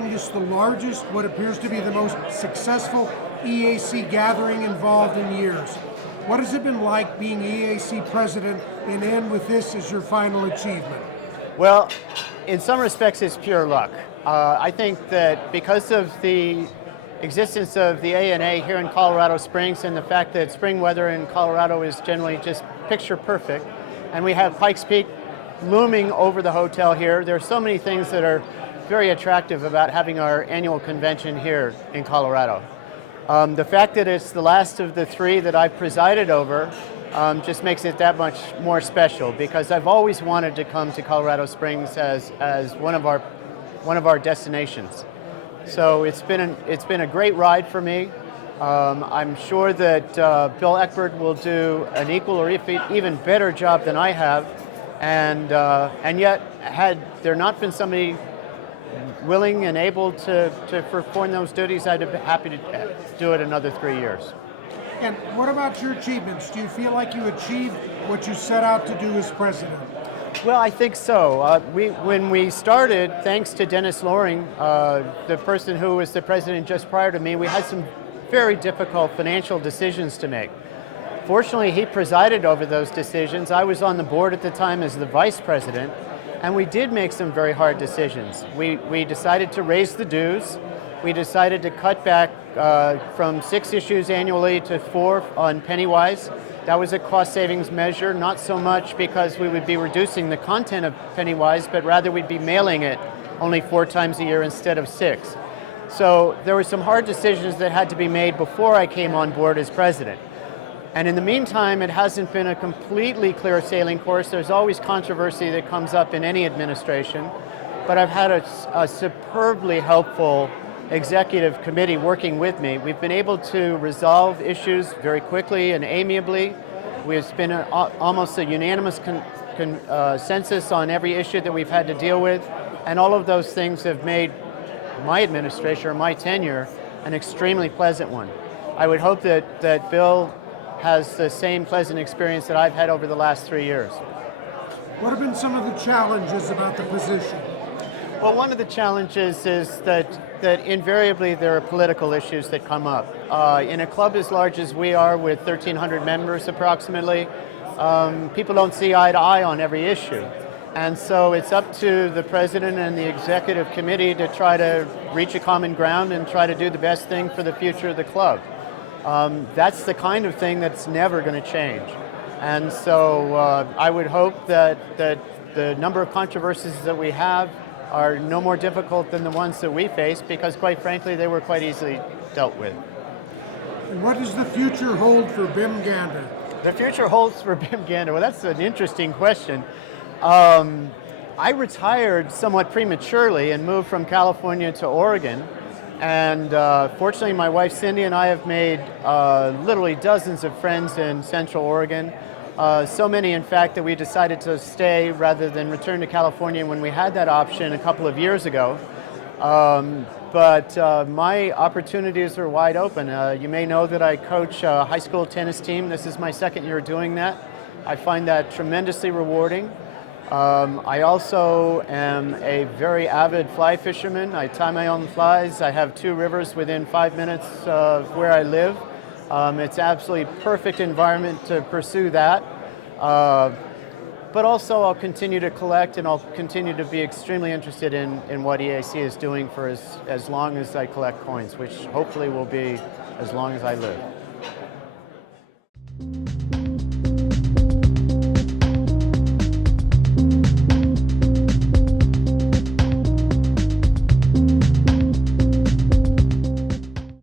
joined us the largest, what appears to be the most successful EAC gathering involved in years. What has it been like being EAC president and end with this as your final achievement? Well, in some respects it's pure luck. I think that because of the existence of the ANA here in Colorado Springs and the fact that spring weather in Colorado is generally just picture perfect, and we have Pikes Peak looming over the hotel here, there are so many things that are very attractive about having our annual convention here in Colorado. The fact that it's the last of the three that I've presided over just makes it that much more special, because I've always wanted to come to Colorado Springs as one of our destinations. So it's been a great ride for me. I'm sure that Bill Eckberg will do an equal or even better job than I have, and yet had there not been somebody willing and able to perform those duties, I'd be happy to do it another 3 years. And what about your achievements? Do you feel like you achieved what you set out to do as president? Well, I think so. When we started, thanks to Dennis Loring, the person who was the president just prior to me, we had some very difficult financial decisions to make. Fortunately, he presided over those decisions. I was on the board at the time as the vice president, and we did make some very hard decisions. We decided to raise the dues. We decided to cut back from 6 issues annually to 4 on Pennywise. That was a cost savings measure, not so much because we would be reducing the content of Pennywise, but rather we'd be mailing it only 4 times a year instead of 6. So there were some hard decisions that had to be made before I came on board as president. And in the meantime, it hasn't been a completely clear sailing course. There's always controversy that comes up in any administration, but I've had a superbly helpful executive committee working with me. We've been able to resolve issues very quickly and amiably. We've been almost a unanimous consensus on every issue that we've had to deal with, and all of those things have made my administration, or my tenure, an extremely pleasant one. I would hope that Bill has the same pleasant experience that I've had over the last 3 years. What have been some of the challenges about the position? Well, one of the challenges is that invariably there are political issues that come up. In a club as large as we are, with 1,300 members approximately, people don't see eye to eye on every issue. And so it's up to the president and the executive committee to try to reach a common ground and try to do the best thing for the future of the club. That's the kind of thing that's never going to change. And so I would hope that the number of controversies that we have are no more difficult than the ones that we face, because quite frankly they were quite easily dealt with. And what does the future hold for Bim Gander? The future holds for Bim Gander? Well, that's an interesting question. I retired somewhat prematurely and moved from California to Oregon. And fortunately, my wife Cindy and I have made literally dozens of friends in Central Oregon. So many, in fact, that we decided to stay rather than return to California when we had that option a couple of years ago. But my opportunities are wide open. You may know that I coach a high school tennis team. This is my 2nd year doing that. I find that tremendously rewarding. I also am a very avid fly fisherman. I tie my own flies. I have 2 rivers within 5 minutes of where I live. It's absolutely perfect environment to pursue that. But also I'll continue to collect, and I'll continue to be extremely interested in what EAC is doing for as long as I collect coins, which hopefully will be as long as I live.